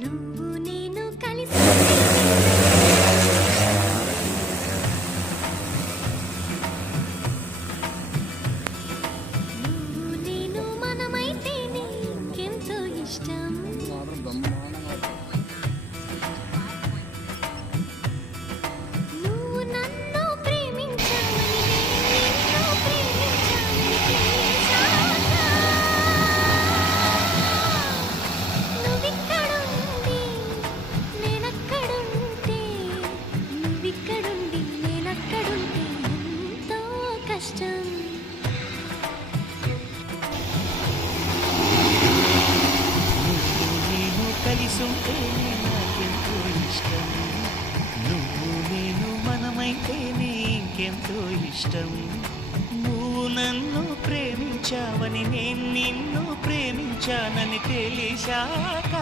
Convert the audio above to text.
నువ్వు నేను కలిసి నువ్వు నేను మనమైతేనే ఇంకెంతో ఇష్టం. నువ్వు నన్ను ప్రేమించావని నిన్ను ప్రేమించావని తెలిసాక నువ్విక్కడుండి నేనక్కడుంటే నువ్విక్కడుండి నేనక్కడుంటే ఎంతో కష్టం. నేను కలిసుంటేనే నాకెంతో ఇష్టం. నువ్వు నేను మనమైతేనే ఇంకెంతో ఇష్టం. నువ్వు నన్ను ప్రేమించావని నేను నిన్ను ప్రేమించానని తెలిసాక